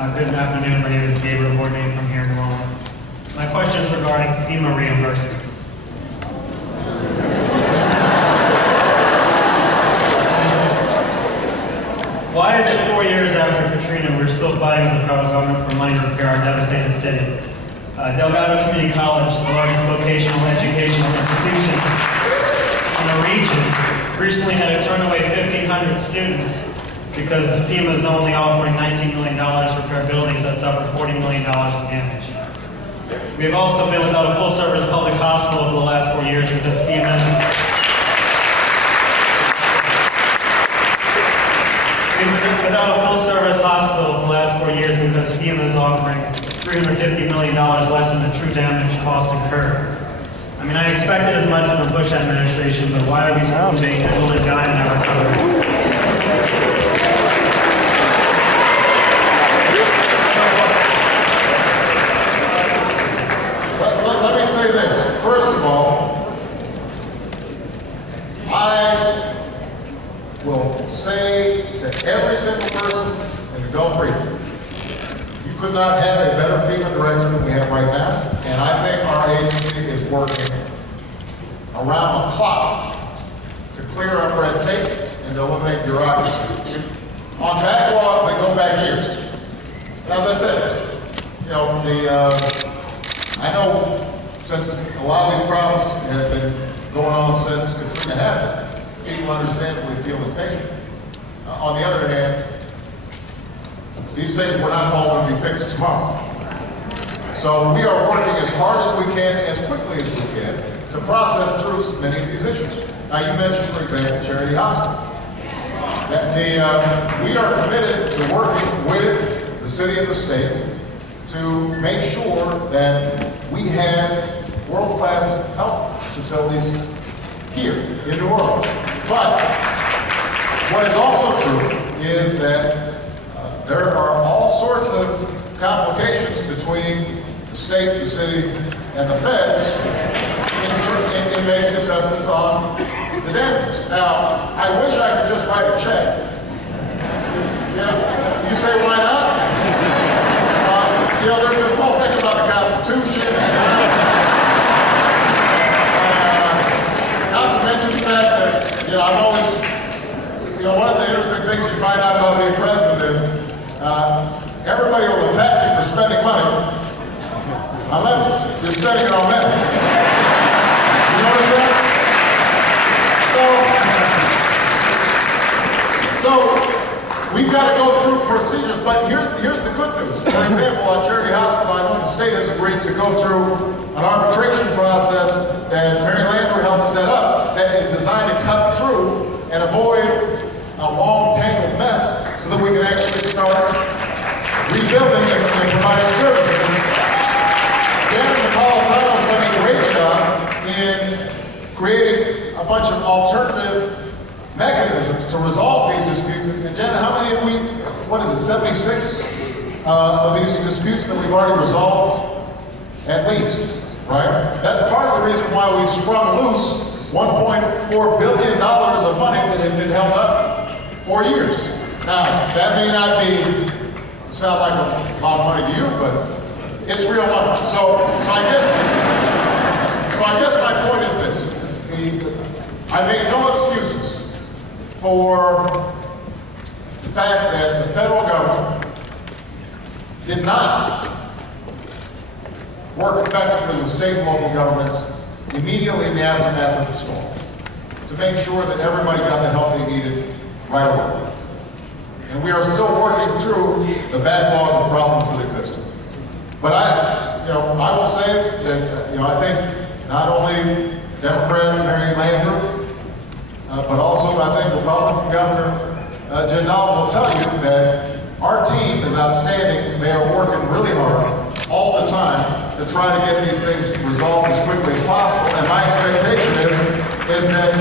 Good afternoon. My name is Gabriel Bourdain from here in New Orleans. My question is regarding Fema reimbursements. Why is it 4 years after Katrina we're still fighting with the federal government for money to repair our devastated city? Delgado Community College, the largest vocational educational institution in the region, recently had to turn away 1,500 students because FEMA is only offering $19 million to repair buildings that suffered $40 million in damage. We have also been without a full-service public hospital for the last 4 years because FEMA is offering $350 million less than the true damage cost incurred. I mean, I expected as much from the Bush administration, but why are we still being able to die in our recovery? Let me say this. First of all, I will say to every single person in the Gulf region, you could not have a better FEMA director than we have right now, and I think our agency is working around the clock to clear up red tape and to eliminate bureaucracy. On backlogs, they go back years. And as I said, you know, I know since a lot of these problems have been going on since Katrina happened, people understandably feel impatient. On the other hand, these things were not all going to be fixed tomorrow. So we are working as hard as we can, as quickly as we can, to process through many of these issues. Now you mentioned, for example, Charity Hospital. We are committed to working with the city and the state to make sure that we have world-class health facilities here in New Orleans. But what is also true is that there are all sorts of complications between the state, the city, and the feds in making assessments on the damage. Now, I wish I could just write a check. You say why not? You know, there's this whole thing about the Constitution. Not to mention the fact that, you know, I'm always, you know, one of the interesting things you find out about being president is everybody will attack you for spending money unless you're spending it on them. You notice that? So we've got to go through procedures, but here's the good news. For example, on Charity Hospital, I know the state has agreed to go through an arbitration process that Mary Landry helped set up that is designed to cut through and avoid a long, tangled mess so that we can actually start rebuilding and providing services. Dan Napolitano's done a great job in creating a bunch of alternative mechanisms to resolve these disputes. And Janet, how many have we, what is it, 76 of these disputes that we've already resolved? At least, right? That's part of the reason why we sprung loose $1.4 billion of money that had been held up for years. Now, that may not sound like a lot of money to you, but it's real money. So I guess my point is this. I make no excuses for the fact that the federal government did not work effectively with state and local governments immediately in the aftermath of the storm to make sure that everybody got the help they needed right away. And we are still working through the backlog of problems that existed. But I will say that I think not only Democrat Mary Landry, but also I think Republican Governor Jindal will tell you that our team is outstanding. They are working really hard all the time to try to get these things resolved as quickly as possible. And my expectation is that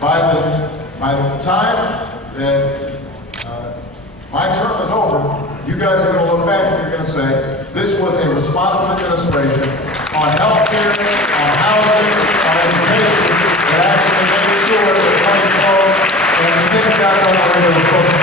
by the time that my term is over, you guys are going to look back and you're going to say, this was a responsive administration on health care, on housing, on education, that actually made sure that money flowed and things got done the way they were supposed to.